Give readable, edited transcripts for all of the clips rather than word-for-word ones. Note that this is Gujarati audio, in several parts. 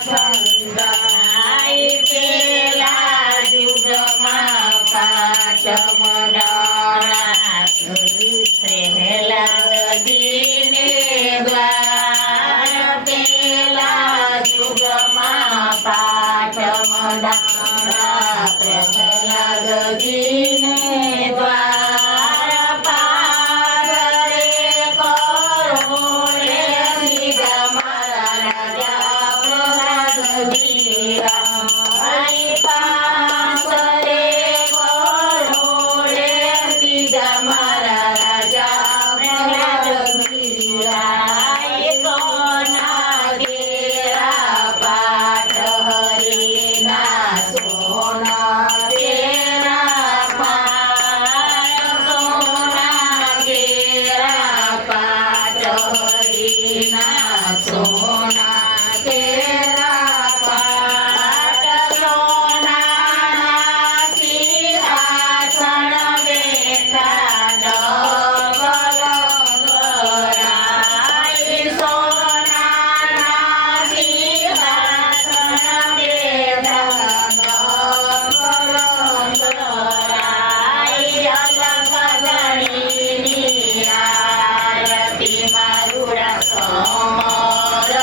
સંદાય પેલા યુગમાં પાઠ મંડાણા પ્રહલાદજીને દ્વાર પેલા યુગમાં પાઠ મંડાણા પ્રહલાદજીને દ્વાર પાર રે કરો રે સીધા મારા રાજા પ્રહલાદજી આઈ પાસ રે કરો રે સીધા મારા રાજા પ્રહલાદજી આઈ સોના કેરા પાઠ હરિના સોના કેરા પાઠ સોના કેરા પાઠ હરિના સોના કેરા પાઠ સોનાના સિંહાસન બેઠા ડગલ ગરાય સોનાના સિંહાસન બેઠા ડગલ ગરાય અલગ ગણીની આરતી મારુડા સમર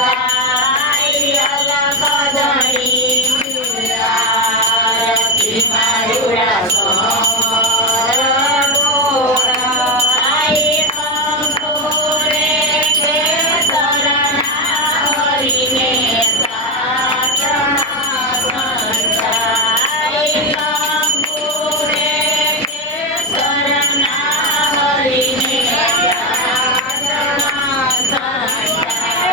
ઢોળાય અલગ ગણીની આરતી મારુડા સમર ઢોળાય કંકોરે કેસરના હરિને સાચણા સંતાય કંકોરે કેસરના હરિને સાચણા સંતાય